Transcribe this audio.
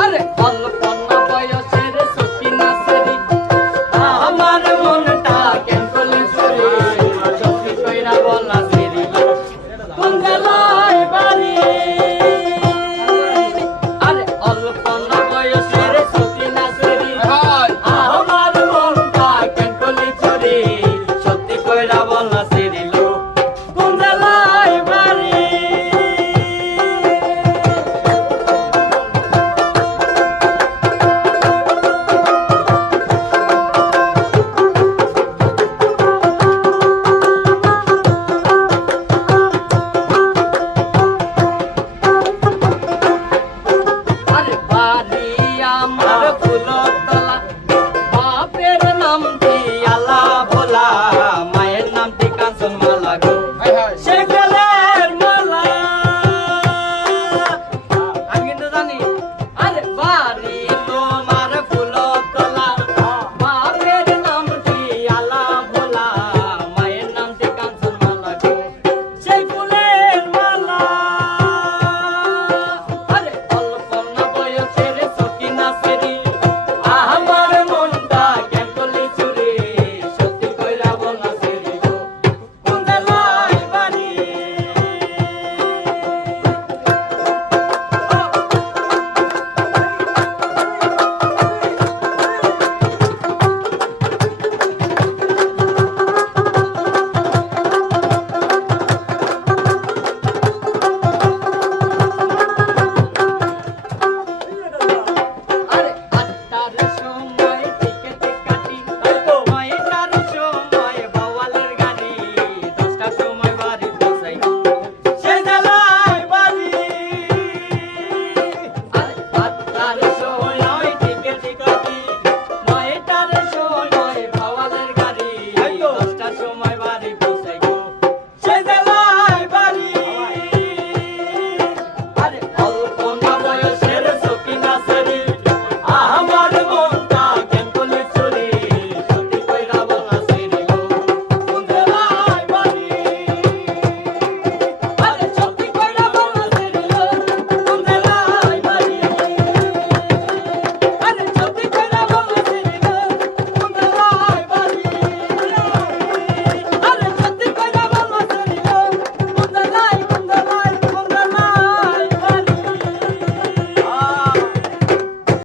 আরে অল্প না বয়সের সকিনা সেরি আমার মনটা কেন করলি চুরি সত্যি কইরা বল না সেরি কোন জেলায় বাড়ি আরে অল্প না বয়সের সকিনা সেরি আমার মনটা কেন করলি চুরি সত্যি কইরা বল না সেরি লো কোন জেলায় বাড়ি আরে বাড়ি আমার ফুল